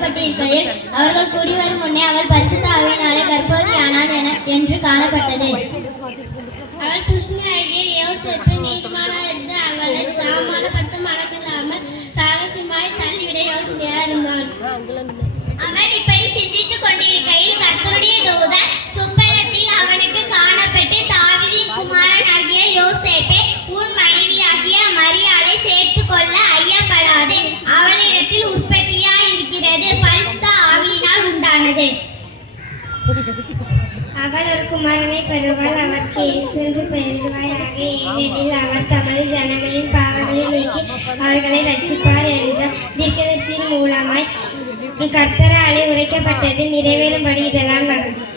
கொடுக்கப்பட்டிருக்கையில் அவர்கள் கூடி வரும் முன்னே அவள் பரிசுத்த ஆவியினாலே கர்ப்பவதியானாள் என்று காணப்பட்டது. அவள் புருஷனாகிய யோசேப்பு நீதிமானாய் இருந்து அவளை அவமானப்படுத்த மனமில்லாமல் ரகசியமாய் தள்ளிவிட யோசனையாக இருந்தாள். அவன் இப்படி சிந்தித்துக் கொண்டிருக்கையில் கர்த்தருடைய தூதன் சொப்பனத்தில் அவனுக்கு காணப்பட்டு, தாவீதின் குமாரனாகிய யோசேப்பே, உன் மனைவியாகிய மரியாளை சேர்த்துக் கொள்ள ஐயப்படாதே. அவளிடத்தில் உற்பத்தியாய் இருக்கிறது பரிசுத்த ஆவியினால் உண்டானது. அவள் ஒரு குமாரனை பெறுவாள். அவருக்கு இயேசு என்று பெயரிடுவாயாக. ஏனெனில் அவர் தமது ஜனங்களின் பாவங்களை நீக்கி அவர்களை ரட்சிப்பார் என்ற தீர்க்கதரிசியின் மூலமாய் கர்த்தராலே உரைக்கப்பட்டது நிறைவேறும்படி இதெல்லாம் நடந்தது.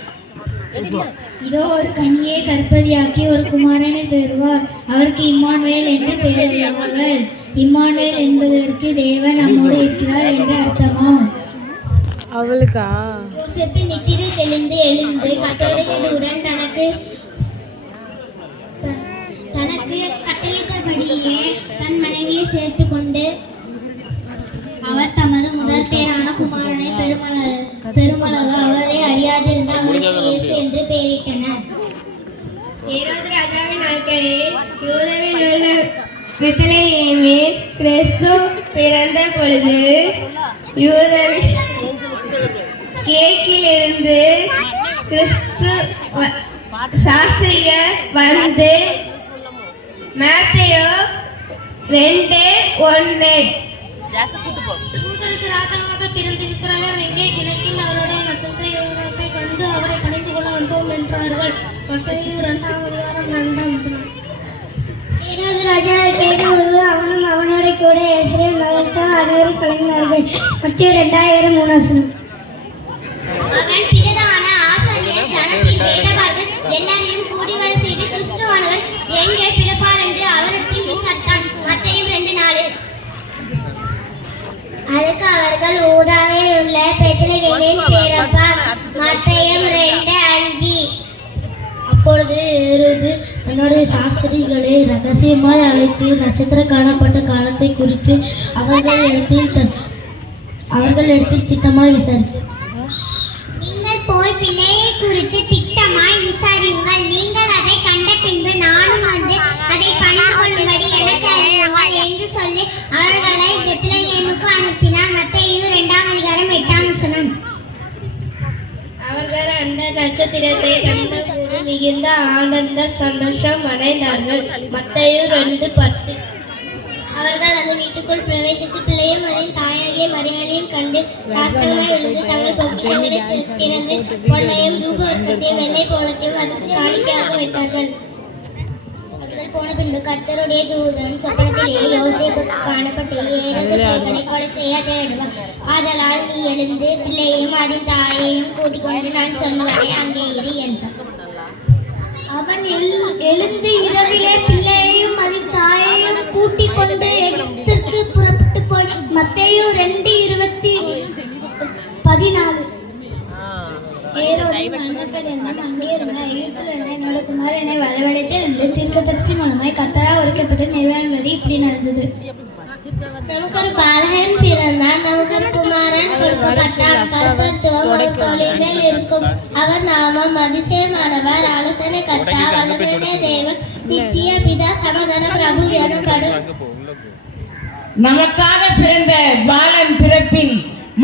இதோ ஒரு கன்னியை கர்ப்பவதியாக்கி ஒரு குமாரனை பெறுவார். அவருக்கு இம்மானுவேல் என்று பெயரிடுவார்கள். இம்மானுவேல் என்பதற்கு தேவன் நம்மோடு இருக்கிறார் என்று அர்த்தமாம். அவளுக்கா யோசேப்பு நித்திரை தெளிந்து எழுந்து கட்டளையிடுடன் தனக்கு கட்டளையிட்டபடியே தன் மனைவியை சேர்த்து கொண்டு அவர் தமது முதல் பேரான குமாரனை பெருமளவு அவரை அறியாதிருந்த அவருக்கு இயேசு என்று பெயரிட்டனர். ஏரோது ராஜாவின் நாட்களில் யூதேவில் உள்ள பெத்லகேமில் கிறிஸ்து பிறந்த பொழுது யூதேவில் கேக்கிலிருந்து கிறிஸ்து சாஸ்திரிகள் வந்து மேத்தேயு 2:1 யூதருக்கு ராஜாவாக பிறந்திருக்கிறவர் எங்கே கிழக்கில் அவருடைய நட்சத்திர யோகத்தை கண்டு அவரை பணிந்து கொள்ள வந்தோம் என்றார்கள். மத்தேயு 2:2. ஏரோது ராஜாவை கேட்டபொழுது அவனும் அவனோட கூட எருசலேம் நகரத்தார் அனைவரும் கலங்கினார்கள். மத்தேயு 2:3. அவன் பிரதான ஆசாரியர் ஜனத்தின் வேதபாரகர் எல்லாரையும் கூடி வர செய்து கிறிஸ்துவானவர் எங்கே பிறப்பார் என்று அவரிடத்தில் விசாரித்தான். மத்தேயு 2:4. அதுக்கு அவர்கள் ஊதாவில் உள்ள பெத்லகேமில் பிறப்பார். மத்தேயு 2:5. அப்பொழுது ஏரோது தன்னுடைய சாஸ்திரிகளை ரகசியமாய் அழைத்து நட்சத்திரம் காணப்பட்ட காலத்தை குறித்து அவர்களிடத்தில் திட்டமாய் விசாரித்தார். நீங்கள் போய் பிள்ளையை குறித்து திட்டமாய் விசாரியுங்கள். நீங்கள் அதை கண்ட பின்பு நானும் வந்து அதை பணிந்து கொள்ளும்படி எனக்கு அறிவுங்கள் என்று சொல்லி அவர்களை பெத்லகேமுக்கு அனுப்பினார். மத்தேயு 2:8. அவர்கள் அந்த நட்சத்திரத்தை கண்டபோது மிகுந்த ஆனந்த சந்தோஷம் அடைந்தார்கள். மத்தேயு 2:10. அவர்கள் அந்த வீட்டுக்குள் பிரவேசித்து பிள்ளையும் அதன் தாயாகிய மரியாதையும் கண்டு சாஷ்டாங்கமாய் விழுந்து தங்கள் பொக்கிஷங்களை திறந்து பொன்னையும் தூப வர்க்கத்தையும் வெள்ளை போலத்தையும் அதற்கு காணிக்கையாக வைத்தார்கள். அவர்கள் போன பின்பு கர்த்தருடைய தூதன் சொப்பனத்திலே யோசேப்புக்கு காணப்பட்டு, ஏரோது பிள்ளைகளை கொலை செய்ய தேடுவான். ஆதலால் நீ எழுந்து பிள்ளையையும் அதன் தாயையும் கூட்டிக் கொண்டு நான் சொன்னவரை அங்கே இரு என்றார். அவன் எழுந்து இரவிலே பிள்ளையையும் அதன் தாயையும் கூட்டிக் கொண்டு எகிப்திற்கு புறப்பட்டு போய் மத்தேயு 2:14. ஏரோது மன்னபெருந்தும் அங்கே இருந்த எகிப்திலிருந்த என்னோட குமாரனை வரவழைத்து என்று தீர்க்கதரிசி மூலமாய் கர்த்தரால் உரைக்கப்பட்டு நிறைவேறும்படி இப்படி நடந்தது. நமக்கு ஒரு பாலகன் பிறந்தான், நமக்கு ஒரு குமாரன் கொடுக்கப்பட்டான். கர்த்தத்துவம் அவர் தோளின் மேல் இருக்கும். அவர் நாமம் அதிசயமானவர், ஆலோசனை கர்த்தா, வல்லமையுள்ள தேவன், நித்திய பிதா, சமாதான பிரபு எனப்படும். நமக்காக பிறந்த பாலன் பிறப்பின்